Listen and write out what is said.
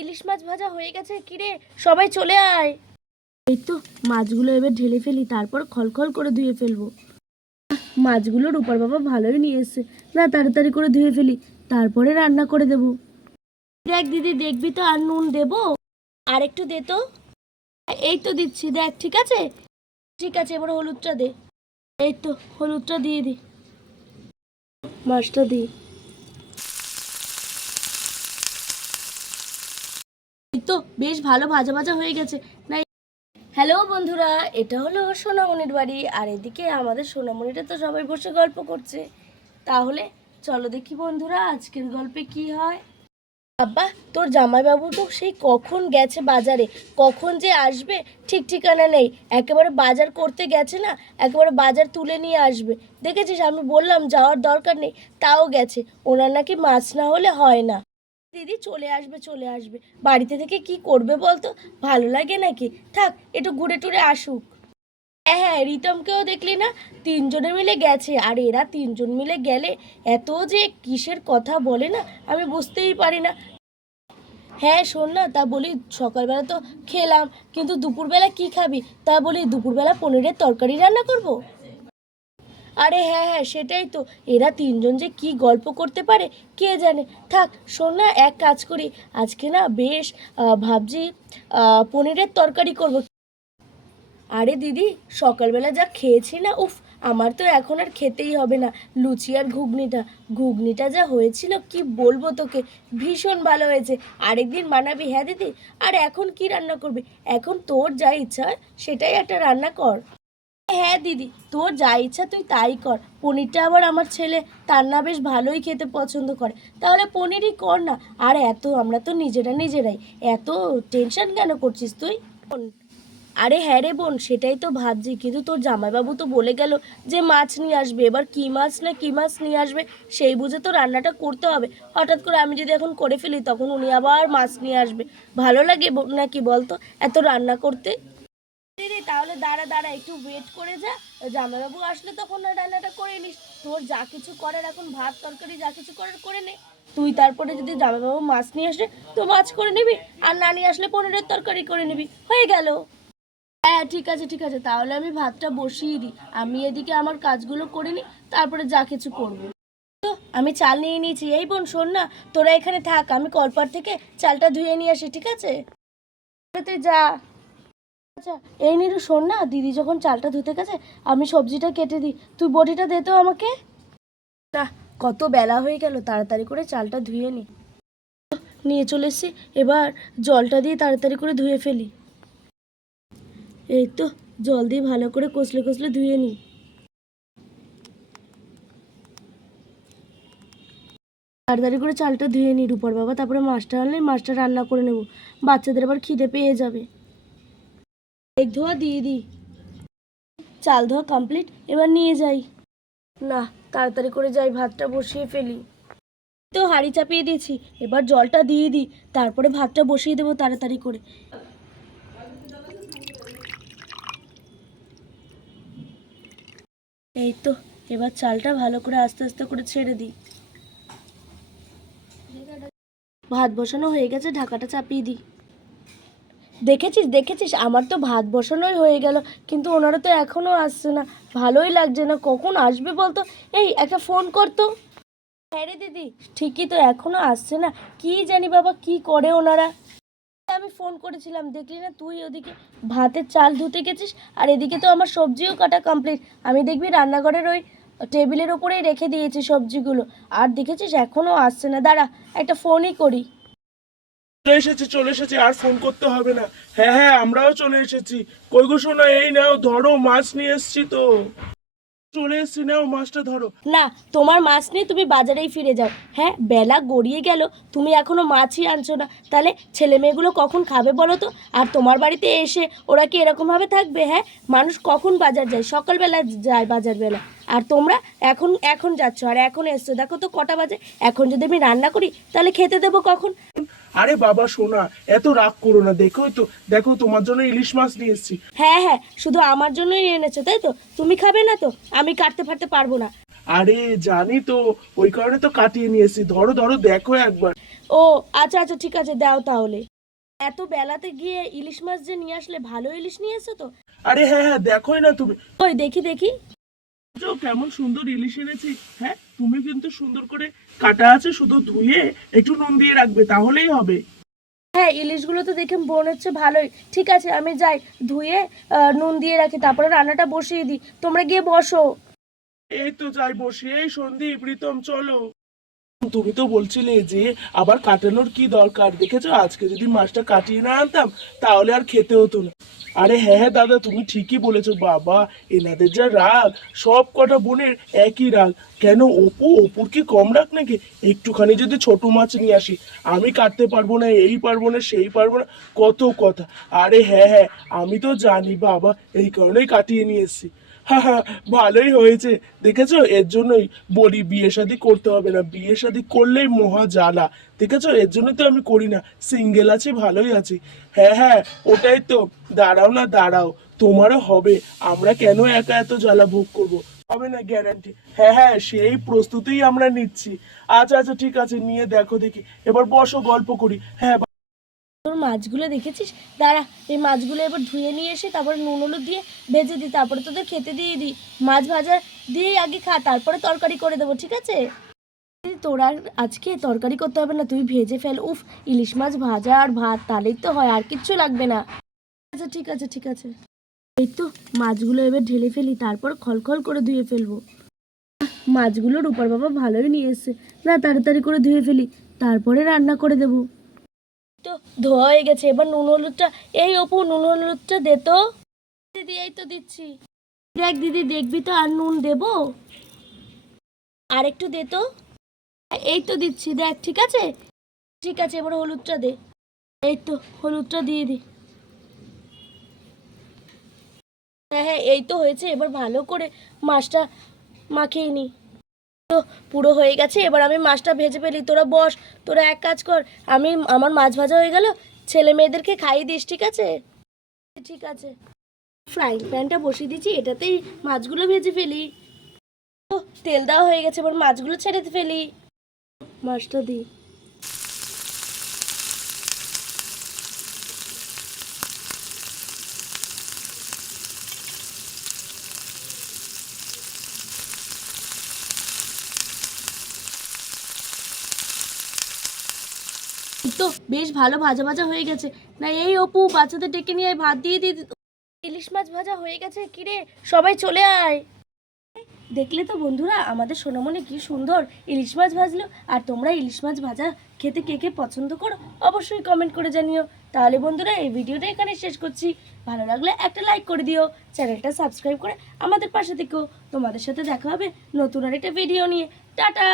ইলিশ মাছ ভাজা হয়ে গেছে, কিরে? সবাই চলে আয়। এই তো মাছগুলো এবার ঢেলে ফেলি, তারপর খলখল করে ধুয়ে ফেলব। মাছগুলো রূপার বাবা ভালোই নিয়ে এসছে। না, তাড়াতাড়ি করে ধুয়ে ফেলি, তারপরে রান্না করে দেব। দেখ দিদি, দেখবি তো আর নুন দেবো? আর একটু দে তো। এই তো দিচ্ছি, দেখ, ঠিক আছে? ঠিক আছে, এবার হলুদটা দে। এই তো, হলুদটা দিয়ে দি। মাছটা দিই তো বেশ ভালো ভাজা ভাজা হয়ে গেছে। না হ্যালো বন্ধুরা, এটা হলো সোনামণির বাড়ি, আর এদিকে আমাদের সোনামণিটা তো সবাই বসে গল্প করছে। তাহলে চলো দেখি বন্ধুরা, আজকের গল্পে কি হয়? বাবা তোর জামাইবাবু তো সেই কখন গেছে বাজারে? কখন যে আসবে ঠিক ঠিকানা নেই। একেবারে বাজার করতে গেছে না, একেবারে বাজার তুলে নিয়ে আসবে। দেখেছিস, আমি বললাম যাওয়ার দরকার নেই, তাও গেছে। ওনার নাকি মাছ না হলে হয় না। দিদি চলে আসবে চলে আসবে। বাড়িতে থেকে কি করবে বলতো? ভালো লাগে নাকি? থাক, একটু ঘুরে টুরে আসুক। হ্যাঁ হ্যাঁ রিতমকেও দেখলি না? তিনজনে মিলে গেছে। আর এরা তিনজন মিলে গেলে এত যে কিসের কথা বলে না? আমি বুঝতেই পারি না। হ্যাঁ শোন না, তা বলি সকালবেলা তো খেলাম, কিন্তু দুপুরবেলা কি খাবি? তা বলি দুপুরবেলা পনিরের তরকারি রান্না করব। আরে হ্যাঁ হ্যাঁ সেটাই তো। এরা তিনজন যে কি গল্প করতে পারে, কে জানে? থাক, শোন না, এক কাজ করি। আজকে না বেশ ভাবছি পনিরের তরকারি করব। আরে দিদি, সকালবেলা যা খেয়েছি না, উফ, আমার তো এখন আর খেতেই হবে না। লুচি আর ঘুগনিটা। ঘুগনিটা যা হয়েছিল, কি বলব তোকে? ভীষণ ভালো হয়েছে। আরেকদিন বানাবি হ্যাঁ দিদি? আর এখন কি রান্না করবি? এখন তোর যা ইচ্ছা হয়, সেটাই একটা রান্না কর। হ্যাঁ দিদি, তোর যা ইচ্ছা তুই তাই কর। পনিরটা আবার আমার ছেলে, তার না বেশ ভালোই খেতে পছন্দ করে। তাহলে পনিরই কর না। আর এত, আমরা তো নিজেরা নিজেরাই। এত টেনশন কেন করছিস তুই? আরে হ্যাঁ রে বোন, সেটাই তো ভাবছি। কিন্তু তোর জামাইবাবু তো বলে গেল যে মাছ নিয়ে আসবে। এবার কী মাছ না কী মাছ নিয়ে আসবে, সেই বুঝে তো রান্নাটা করতে হবে। হঠাৎ করে আমি যদি এখন করে ফেলি, তখন উনি আবার মাছ নিয়ে আসবে। ভালো লাগে নাকি বলতো? এত রান্না করতে? তাহলে দাঁড়া দাঁড়া, একটু ওয়েট করে যা। জামাইবাবু আসলে তখন রান্নাটা করে নিস। তোর যা কিছু করার এখন ভাত, তরকারি, যা কিছু করার করে নে। তুই তারপরে যদি জামাইবাবু মাছ নিয়ে আসে, তো মাছ করে নিবি। আর না নিয়ে আসলে পনিরের তরকারি করে নিবি। হয়ে গেল। হ্যাঁ ঠিক আছে ঠিক আছে। তাহলে আমি ভাতটা বসিয়ে দিই। আমি এদিকে আমার কাজগুলো করে নিই, তারপরে যা কিছু করব। তো আমি চাল নিয়ে নিয়েছি। এই বোন, শোন না, তোরা এখানে থাক। আমি কলপার থেকে চালটা ধুয়ে নিয়ে আসি, ঠিক আছে? তুই যা। আচ্ছা এই নিরু শোন না, দিদি যখন চালটা ধুতে গেছে, আমি সবজিটা কেটে দিই। তুই বটিটা দে তো আমাকে। না, কত বেলা হয়ে গেল, তাড়াতাড়ি করে চালটা ধুয়ে নি। নিয়ে চলে এসছি, এবার জলটা দিয়ে তাড়াতাড়ি করে ধুয়ে ফেলি। এই তো, জল দিয়ে ভালো করে কষলে কষলে ধুয়ে নিই তাড়াতাড়ি করে চালটা ধুয়ে নিই রূপার বাবা। তারপরে মাছটা আনলে, মাছটা রান্না করে নেব। বাচ্চাদের আবার খিদে পেয়ে যাবে। এক ধোয়া দিয়ে দিই। চাল ধোয়া কমপ্লিট এবার নিয়ে যাই। না, তাড়াতাড়ি করে যাই, ভাতটা বসিয়ে ফেলি। তো হাঁড়ি চাপিয়ে দিয়েছি, এবার জলটা দিয়ে দিই, তারপরে ভাতটা বসিয়ে দেবো তাড়াতাড়ি করে। এই তো, এবার চালটা ভালো করে আস্তে আস্তে করে ছেড়ে দিই। ভাত বসানো হয়ে গেছে, ঢাকাটা চাপিয়ে দিই। দেখেছিস দেখেছিস, আমার তো ভাত বসানোই হয়ে গেল, কিন্তু ওনারা তো এখনও আসছে না। ভালোই লাগছে না, কখন আসবে বলতো? এই, একটা ফোন করতো হ্যাঁ রে দিদি, ঠিকই তো এখনও আসছে না, কি জানি বাবা, কি করে ওনারা? আমি ফোন করেছিলাম, দেখলি না তুই ওদিকে ভাতের চাল ধুতে গেছিস? আর এদিকে তো আমার সবজিও কাটা কমপ্লিট আমি দেখবি রান্নাঘরের ওই টেবিলের ওপরেই রেখে দিয়েছি সবজিগুলো। আর দেখেছিস এখনও আসছে না। দাঁড়া, একটা ফোনই করি। চলে এসেছি চলে এসেছি, আর ফোন করতে হবে না। হ্যাঁ হ্যাঁ আমরাও চলে এসেছি। কই গো শোনা এই নাও, ধরো, মাছ নিয়ে এসেছি তো। চলে এসেছি, নাও, মাছটা ধরো। না, তোমার মাছ নিয়ে তুমি বাজারেই ফিরে যাও। হ্যাঁ বেলা গড়িয়ে গেল, তুমি এখনও মাছই আনছো না। তাহলে ছেলে মেয়েগুলো কখন খাবে বলো তো? আর তোমার বাড়িতে এসে ওরা কি এরকমভাবে থাকবে? হ্যাঁ মানুষ কখন বাজার যায়? সকালবেলা যায় বাজার বেলা আর তোমরা এখন এখন যাচ্ছ, আর এখন এসছো। দেখো তো কটা বাজে। এখন যদি আমি রান্না করি, তাহলে খেতে দেবো কখন? আরে বাবা সোনা এত রাগ করো না। দেখোই তো দেখো তোমার জন্য ইলিশ মাছ নিয়ে এসেছি। হ্যাঁ হ্যাঁ শুধু আমার জন্যই এনেছো তাই তো? তুমি খাবে না তো? আমি কাটতে ফাটতে পারব না। আরে জানি তো ওই কারণে তো কাটিয়ে নিয়েছি ধরো ধরো দেখো একবার। ও আচ্ছা আচ্ছা ঠিক আছে দাও তাহলে। এত বেলাতে গিয়ে ইলিশ মাছ যে নিয়ে আসলে ভালো ইলিশ নিয়ে এসছো তো? আরে হ্যাঁ হ্যাঁ দেখোই না তুমি। ওই দেখি দেখি। কেমন সুন্দর ইলিশ এনেছি। হ্যাঁ তুমি কিন্তু সুন্দর করে কাটা আছে শুধু ধুয়ে একটু নুন দিয়ে রাখবে তাহলেই হবে। হ্যাঁ ইলিশগুলো তো দেখে মনে হচ্ছে ভালোই। ঠিক আছে আমি যাই ধুয়ে নুন দিয়ে রাখি তারপরে রান্নাটা বসিয়ে দিই। তোমরা গিয়ে বসো। এই তো যাই বসি। এই সন্দীপ প্রীতম চলো। তুমি তো বলছিলে যে আবার কাটানোর কি দরকার দেখেছ? আজকে যদি মাছটা কাটিয়ে না আনতাম তাহলে আর খেতে হতো না। আরে হ্যাঁ হ্যাঁ দাদা, তুমি ঠিকই বলেছ, বাবা। এনাদের যা রাগ, সব কটা বোনের একই রাগ। কেন, অপু, অপুর কি কম রাগ নাকি? একটুখানি যদি ছোট মাছ নিয়ে আসি, আমি কাটতে পারব না, এই পারব না, সেই পারব না, কত কথা। আরে হ্যাঁ হ্যাঁ আমি তো জানি, বাবা, এই কারণেই কাটিয়ে নিয়ে এসেছি। ভালোই হয়েছে। দেখেছ? এর জন্যই বলি বিয়ে শাদি করতে হবে না। বিয়ে শাদি করলেই মহা জ্বালা। দেখেছ? এর জন্য তো আমি করি না। সিঙ্গেল আছি, ভালোই আছি। হ্যাঁ হ্যাঁ ওটাই তো। দাঁড়াও না, দাঁড়াও। তোমারও হবে। আমরা কেন একা এত জ্বালা ভোগ করব? হবে না গ্যারান্টি হ্যাঁ হ্যাঁ সেই প্রস্তুতিই আমরা নিচ্ছি। আচ্ছা আচ্ছা ঠিক আছে, নিয়ে দেখো দেখি। এবার বসো, গল্প করি। হ্যাঁ তোর মাছগুলো দেখেছিস? দাঁড়া, এই মাছগুলো এবার ধুয়ে নিয়ে এসে তারপরে নুন হলুদ দিয়ে ভেজে দিই তারপরে তোদের খেতে দিয়ে দিই মাছ ভাজা দিয়ে আগে খা, তারপরে তরকারি করে দেবো, ঠিক আছে? তোর আর আজকে তরকারি করতে হবে না, তুই ভেজে ফেল। উফ, ইলিশ মাছ ভাজা আর ভাত, তাহলেই তো হয়, আর কিচ্ছু লাগবে না। আচ্ছা ঠিক আছে ঠিক আছে। এই তো, মাছগুলো এবার ঢেলে ফেলি, তারপর খলখল করে ধুয়ে ফেলব। মাছগুলো রূপার বাবা ভালোই নিয়ে এসছে। না তাড়াতাড়ি করে ধুয়ে ফেলি, তারপরে রান্না করে দেবো। তো ধোয়া হয়ে গেছে, এবার নুন হলুদটা, এই অপু নুন হলুদটা দে তো। দিদি, এই তো দিচ্ছি। দেখ দিদি, দেখবি তো, আর নুন দেবো? আর একটু দে তো। এই তো দিচ্ছি, দেখ, ঠিক আছে? ঠিক আছে, এবার হলুদটা দে। এই তো, হলুদটা দিয়ে দি। হ্যাঁ হ্যাঁ এই তো হয়েছে, এবার ভালো করে মাছটা মাখিয়ে নি। তো পুরো হয়ে গেছে। এবার আমি মাছটা ভেজে ফেলি। তোরা বস, তোরা এক কাজ কর। আমি, আমার মাছ ভাজা হয়ে গেল, ছেলে মেয়েদেরকে খাইয়ে দিস, ঠিক আছে? ঠিক আছে। ফ্রাইং প্যানটা বসিয়ে দিচ্ছি, এটাতেই মাছগুলো ভেজে ফেলি। তেল দেওয়া হয়ে গেছে, এবার মাছগুলো ছেড়ে ফেলি। মাছটা দিই। তো বেশ ভালো ভাজা ভাজা হয়ে গেছে। না, এই অপু, বাচ্চাদের ডেকে নিয়ে ভাত দিয়ে দিই ইলিশ মাছ ভাজা হয়ে গেছে। কিরে, সবাই চলে আয়। দেখলে তো বন্ধুরা, আমাদের সোনামণি কি সুন্দর ইলিশ মাছ ভাজলো। আর তোমরা ইলিশ মাছ ভাজা খেতে কে কে পছন্দ করো, অবশ্যই কমেন্ট করে জানিও। তাহলে বন্ধুরা, এই ভিডিওটা এখানে শেষ করছি। ভালো লাগলে একটা লাইক করে দিও। চ্যানেলটা সাবস্ক্রাইব করে আমাদের পাশে থেকেও তোমাদের সাথে দেখা হবে নতুন আর একটা ভিডিও নিয়ে। টাটা!